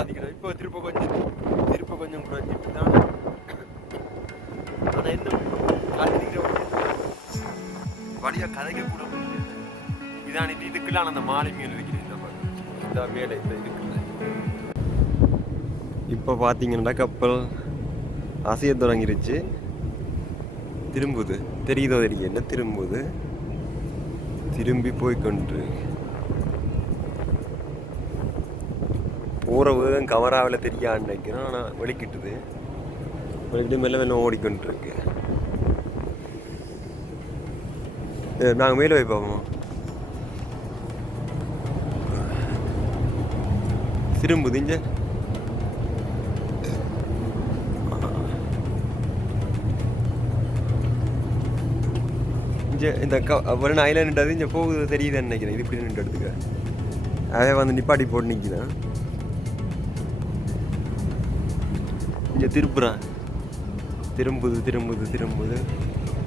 பாதிக்கிறோம். இப்போ திருப்ப கொஞ்சம் குறைஞ்சிட்டு தான். ஆனால் இன்னும் காத்திருக்கிற வழியாக கதைக்க கூட முடியல. இதான் இதுக்குள்ளான அந்த மாலை மீன் இருக்கிறேன் இந்த மேலே இந்த இதுக்குள்ள. இப்போ பார்த்தீங்கன்னா கப்பல் அசைய தொடங்கிருச்சு. திரும்புது, தெரியுதோ தெரியல, திரும்புது, திரும்பி போய்கொண்டு போகிற வேகம் கவராவில் தெரியான்னு நினைக்கிறேன். ஆனால் வெளிக்கிட்டுது, வெளிக்கிட்டு மெல்ல மெல்ல ஓடிக்கொண்டிருக்கு. நாங்கள் மேலே போய் பார்ப்போம். திரும்புது இங்கே. இந்த வரணும் ஐலாண்டுன்றது இங்கே போகுது தெரியுதுன்னு நினைக்கிறேன். இது இப்படி நின்று எடுத்துக்க அதே வந்து நிப்பாட்டி போட்டு நிற்கிறேன். இங்கே திரும்புகிறான், திரும்புது.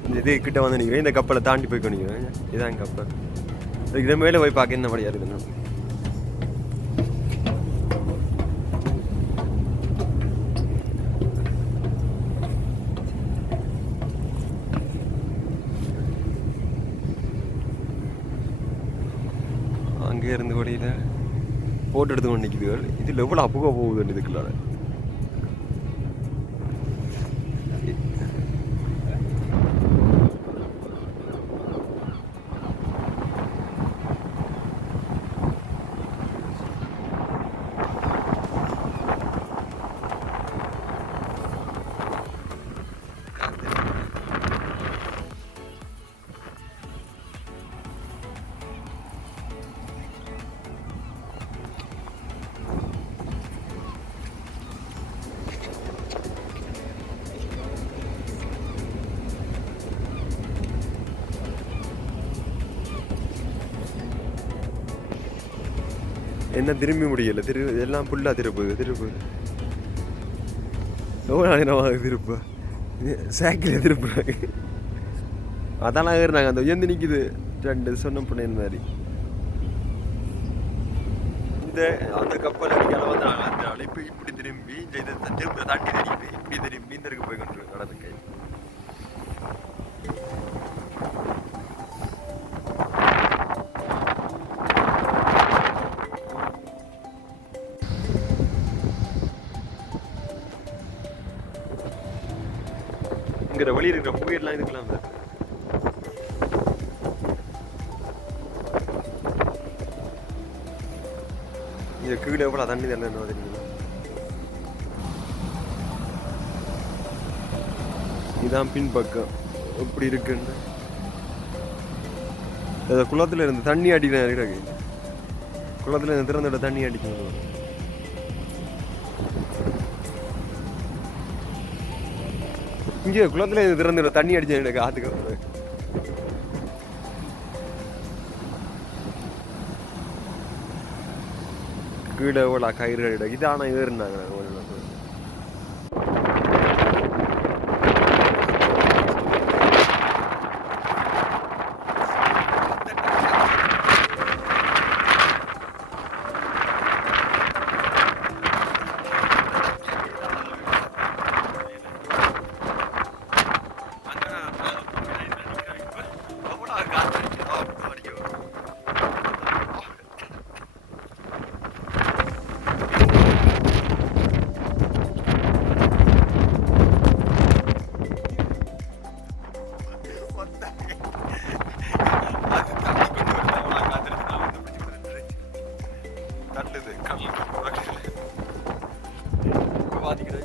இந்த இது கிட்ட வந்து நிற்கிறேன். இந்த கப்பலை தாண்டி போய் நிற்கிறேன். இதான் கப்பல். இதுக்கு மேலே போய் பார்க்க என்ன மாதிரியா இருக்குன்னு. அங்கே இருந்து வழியில் போட்டு எடுத்து கொண்டு நிற்குதுகள். இதில் எவ்வளோ அப்புக போகுதுன்னு இதுக்குள்ளார. என்ன திரும்பி முடியல, எல்லாம் ஃபுல்லாக திருப்பு எவ்வளோ நேரமாக திருப்பு சைக்கிள் திருப்புறாங்க. அதெல்லாம் ஏறினாங்க. அந்த உயர்ந்து நிற்கிது ரெண்டு சொன்ன பொண்ணு மாதிரி. இந்த அந்த கப்பல் அடிக்கால வந்து நாங்கள் அந்த அழைப்பு இப்படி திரும்பி இந்த இதை திரும்ப தாண்டி தெரியுது. இப்படி திரும்பி இந்த இருக்கு போய் கொண்டு நடந்து கை இங்கிற வழி இருக்கிற புயல்லாம் இருக்கலாம். இது கீழே எவ்வளோ தண்ணி தரல என்ன தெரியுங்களா. இதான் பின்பக்கம் எப்படி இருக்குன்னு. குளத்துல இருந்து தண்ணி அடிக்கலாம் இருக்கிறாங்க. குளத்துல இருந்து திறந்தோட தண்ணி அடிக்கணும். இங்கே குளத்துல இருந்து திறந்தோட தண்ணி அடிச்சேன் எனக்கு ஆத்துக்கு. கீழே எவ்வளோ கயிறு இதான ஏறினாங்க.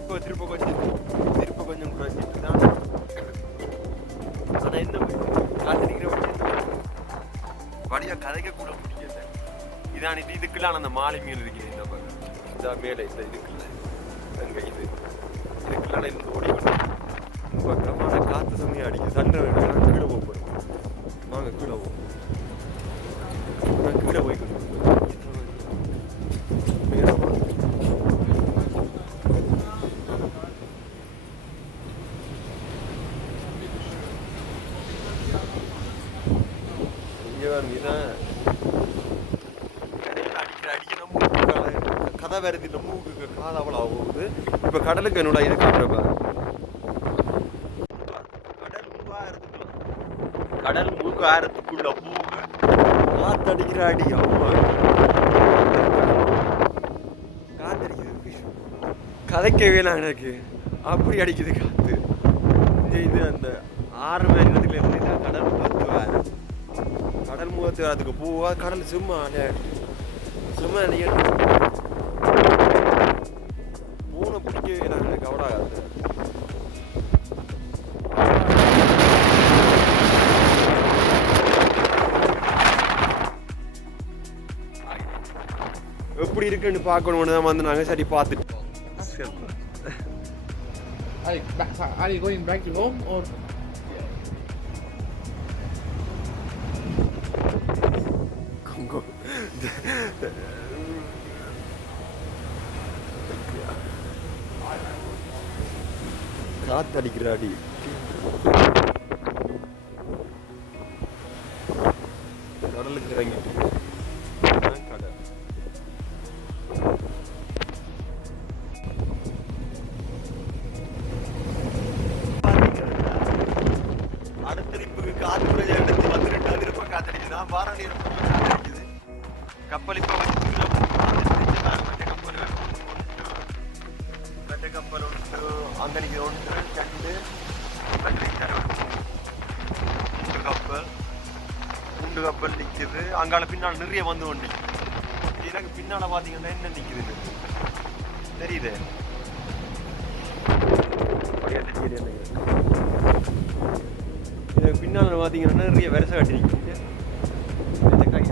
இப்போ திருப்ப கொஞ்சம் குறைஞ்சிட்டு தான். ஆனால் இன்னும் காத்திருக்கிற வழியாக கதைக்க கூட முடியல. இதான் இதுக்குள்ளான அந்த மாலை மீன் இருக்கிறேன். இந்த மேலே இந்த இதுக்குள்ள அங்கே இதுக்குள்ளான இருந்து ஓடிக்கொண்டு பக்கமான காற்று சமயம் அடிக்க சண்டை வேணும். கீழே போகிறோம். வாங்க கீழே போவோம். கீழே போய்க்கணும். மழை வருது, இந்த மூக்குக்கு காது அவ்வளோ போகுது. இப்போ கடலுக்கு என்னோட இது காட்டுறப்ப கடல் மூக்காயிரத்துக்குள்ள பூவு காத்தடிக்கிற அடி அம்மா காத்தடிக்குது. கதைக்கவே நான் எனக்கு அப்படி அடிக்குது காத்து. இது அந்த 6 மணி நேரத்துக்குள்ள இருந்துட்டா கடல் முகத்துவார். கடல் முகத்துவாரத்துக்கு பூவா கடல் சும்மா சும்மா பூனை பிடிக்கவே நான் எனக்கு அவ்வளோ ஆகாது. எப்படி இருக்குன்னு பார்க்கணும்னு தான் வந்து நாங்கள் சரி பார்த்துட்டோம். Are you going back to home or? Congo. காத்தடிக்கிறாடி. கடலுக்கு இறங்கிட்டு கடல் அடுத்தரிப்புக்கு காத்து எடுத்து வந்துட்டு அதிருப்ப காத்தடிக்குது. நான் வார நேரம் காத்தடிக்குது. கப்பல் இப்போ மற்ற கப்பல் உண்டு அந்தனிக்கு ஒன்று 2 கப்பல் நிற்குது. அங்கால பின்னால் நிறைய வந்து ஒண்டி. எனக்கு பின்னால பாத்தீங்கன்னா என்ன நிக்குது தெரியுது. பின்னால பாத்தீங்கன்னா நிறைய வரிசை கட்டி நிற்குது. இந்த கை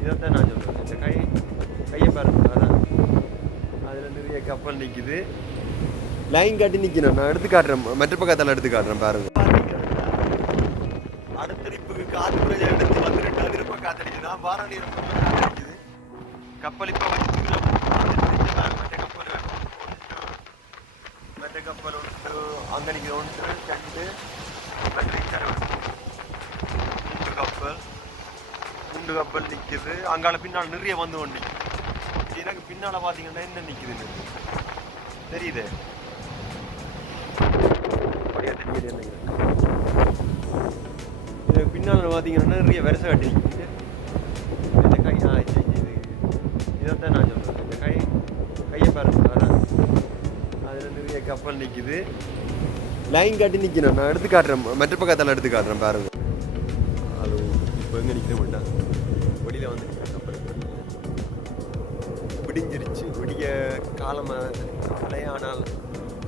இதைத்தான் நான் சொல்றேன். இந்த கையை பாருங்க, அதான் அதுல நிறைய கப்பல் நிக்குது. லைன் காட்டி நிக்கணும். நான் எடுத்து காட்டுறேன், மற்ற பக்கத்தால எடுத்து காட்டுறேன் பாருங்க. அடுத்தரிப்புக்கு காத்து எடுத்து வந்துட்டு அதிருப்ப காத்தடிக்குது. நான் வார நேரம் காத்தடிக்குது. கப்பல் இப்போ மற்ற கப்பல் உண்டு அந்தனிக்கு ஒன்று 2 கப்பல் நிற்குது. அங்கால பின்னால் நிறைய வந்து ஒண்டி. எனக்கு பின்னால பாத்தீங்கன்னா என்ன நிக்குதுன்னு தெரியுது. பின்னால பாத்தீங்கன்னா நிறைய வரிசை கட்டி நிற்குது. இந்த கை இதைத்தான் நான் சொல்றேன். இந்த கையை பாருங்க, அதான் அதுல நிறைய கப்பல் நிக்குது. லைன் காட்டி நிக்கணும். நான் எடுத்து காட்டுறேன், மற்ற பக்கத்தால எடுத்து காட்டுறேன் பாருங்க. ஹலோ, இப்போ எங்க நிற்க மாட்டேன், வெளியில வந்து கப்பல் விடிஞ்சிருச்சு. விடிய காலை, ஆனால்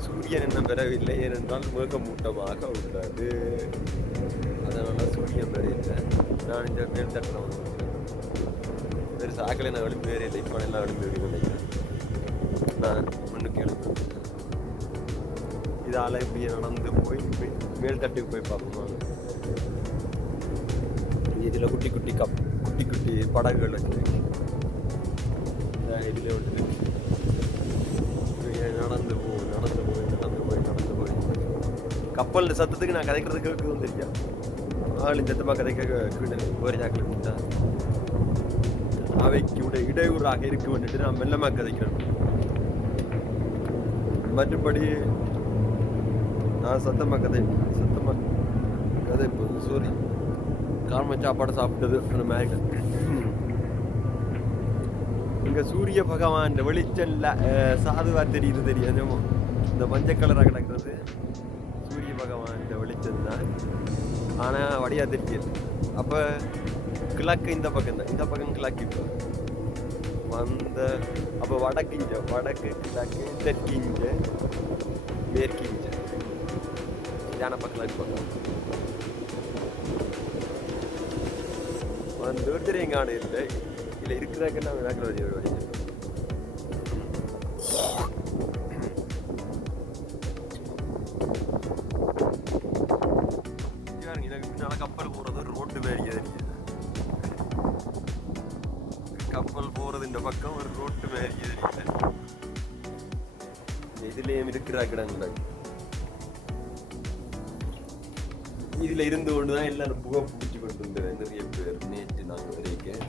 சூரியன் என்ன பெறவில்லை. ஏனென்றால் மேகமூட்டமாக உள்ளது. அதனால சூரியன் பெறவில்லை. நான் இந்த மேல் தட்டில் வந்து வேறு சாக்களை நான் எழுப்பி வேறு இல்லை. இப்போ எல்லாம் எழுப்பி நினைக்கிறேன். நான் முன்னுக்கு எழுப்பி இதால் இப்படியே நடந்து போய் மேல் தட்டுக்கு போய் பார்ப்போம். இதில் குட்டி குட்டி படகுகள் வச்சுருக்கு. இதில் வந்து நடந்து போய் கப்பல் சத்தத்துக்கு நான் கதைக்கிறதுக்கு வந்துருக்கேன். ஆளு சத்தமாக கதைக்க ஒரு சாக்கில் கொடுத்தா அவைக்கு இடையூறாக இருக்கு வந்துட்டு நான் மெல்லமாக கதைக்கிறேன். மற்றபடி நான் சத்தமாக கதைப்போம். சாரி, காரணமாக சாப்பாடு சாப்பிட்டது அந்த மாதிரி. இங்கே சூரிய பகவான் வெளிச்சல்ல சாதுவா தெரியுது. இந்த மஞ்சள் கலராக கிடக்கிறது சூரிய பகவான் வெளிச்சம் தான். ஆனால் வடியா தெரியுது. அப்போ கிழக்கு இந்த பக்கம் தான், இந்த பக்கம் கிழக்கு. இப்போ அப்போ வடக்கு கிழக்கு தெற்கிஞ்ச மேற்கிஞ்ச இதான பக்கம் பக்கம் வந்து எங்கான இல்லை. இல்லை இருக்கிறாக்க நான் விளக்குறது வழி. எனக்கு பின்னால கப்பல் போறது ரோட்டு மேலே தெரியுது. கப்பல் போறது இந்த பக்கம் ஒரு ரோட்டு மேலே தெரியுது. இதுலயும் இருக்கிற கிடங்கள் இதுல இருந்து கொண்டுதான் எல்லாரும் புகை பிடிச்சி கொண்டு வந்தேன். நிறைய பேர் நேற்று நாங்கள் வரைக்கும்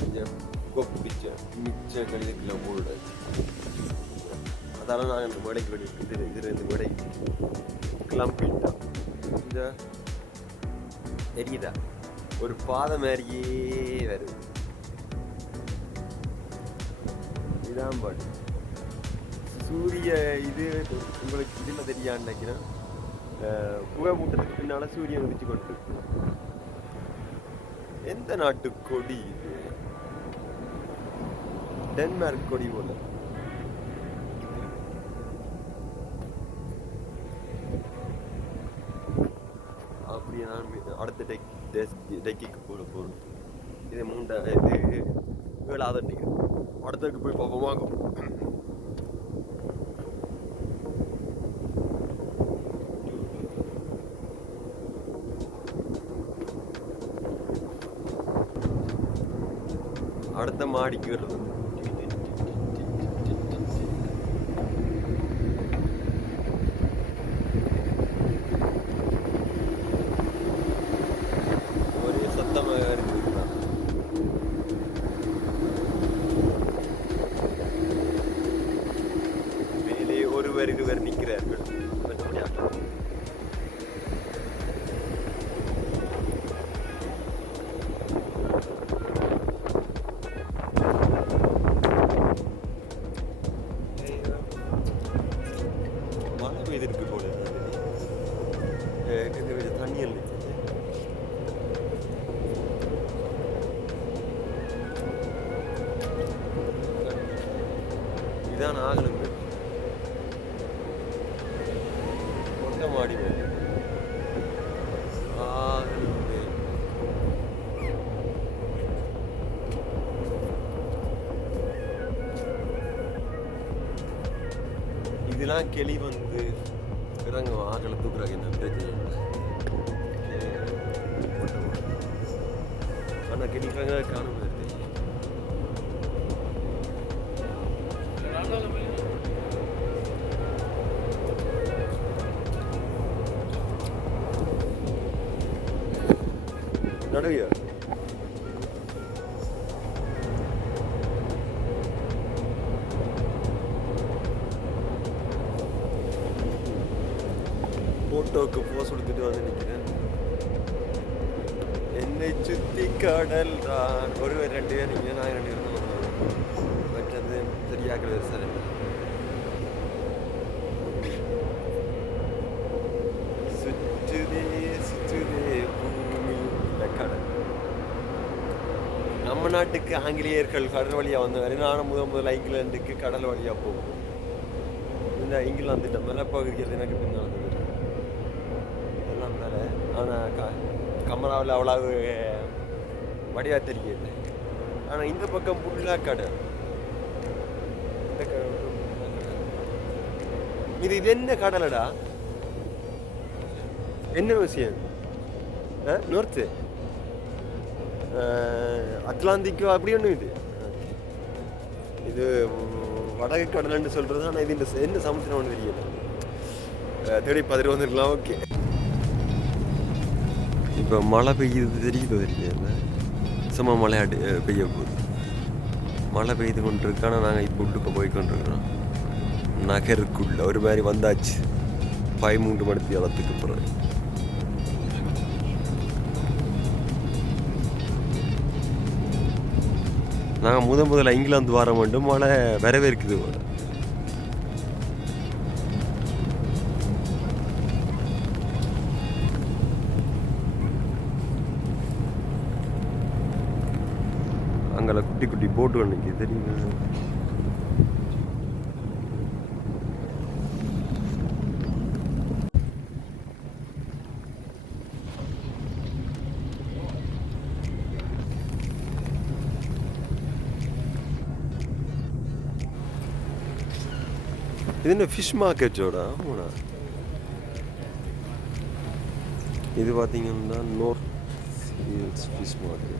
கொஞ்சம் இப்போ பிடிச்ச மிச்சங்கள் இதுக்கெல்லாம் போடுறது. அதால நான் இந்த மேடைக்கு வெளியே இதில் இந்த மேடைக்கு கிளம்பிட்டா இந்த தெரியுதா ஒரு பாதை மாதிரியே வருது. இதான் பாட்டு சூரிய இது உங்களுக்கு இதில் தெரியான்னு நினைக்கிறேன். புகை மூட்டத்துக்கு பின்னால சூரியன் உதிச்சு கொண்டு எந்த நாட்டு கொடி இது? டென்மார்க் கொடி போல. அப்படியே நான் அடுத்த டெக்கிக்கு போகணும். இது இது 7வது டிகிரி. அடுத்ததுக்கு போய் பார்ப்போம் வாங்க. அடுத்த மாடிக்கு வருது. ஒரே சத்தமாக இருக்கு. மேலே இருவர் நிற்கிறார்கள். மழை பெய்திருக்கு போல கொஞ்சம் தண்ணியில் இதான் ஆகணுங்க. மொட்டை மாடி இதெல்லாம் கிளி வந்து இறங்க ஆகலை தூக்குறாங்க. என்ன பிரச்சனை ஆனால் கிளிக்காங்க காணும். நடுவியா போட்டோக்கு போஸ் கொடுத்துட்டு வந்து நிற்கிறேன். என்னை சுத்தி கடல் தான். ஒருவர் 2 பேர் இங்கே, நான் 2 பேர் தான் வருவாங்க. மற்றது சரியாக சார் சுற்றுதே பூமி இந்த கடல். நம்ம நாட்டுக்கு ஆங்கிலேயர்கள் கடல் வழியாக வந்தவரை நானும் முதல் இங்கிலாந்துக்கு கடல் வழியாக போகும். இந்த இங்கிலாந்து மேலே பகுதிகள் எனக்கு பின்னால் எல்லாம் மேலே. ஆனால் கமராவில் அவ்வளவு வடிவா தெரியல. ஆனால் இந்த பக்கம் ஃபுல்லாக கடல். இந்த கடல் இது என்ன கடலடா? என்ன விஷயம்? நோர்த்து அட்லாந்திக்கோ அப்படி ஒன்றும் இது வடக்கு கடல்னு சொல்கிறது. ஆனால் இது இந்த என்ன சமுத்திரம் ஒன்று தெரியல. தேடி பதில் வந்துருக்கலாம். ஓகே, இப்போ மழை பெய்யுது தெரியல. சும்மா மழை பெய்ய போகுது. மழை பெய்து கொண்டிருக்கு. ஆனால் நாங்கள் இப்போ உள்ளுக்க போய் கொண்டிருக்கிறோம். நகருக்குள்ள ஒரு மாதிரி வந்தாச்சு. 13 மணி அளத்துக்கு பிறகு நாங்கள் முதல்ல இங்கிலாந்து வர வேண்டும். மழை வரவேற்குது போல. அங்கே குட்டி குட்டி போட்டு அன்னைக்கு தெரியுங்க. இது என்ன ஃபிஷ் மார்க்கெட்டோட? ஆமாண்ணா, இது பார்த்தீங்கன்னா நார்த் ஹில்ஸ் ஃபிஷ் மார்க்கெட்.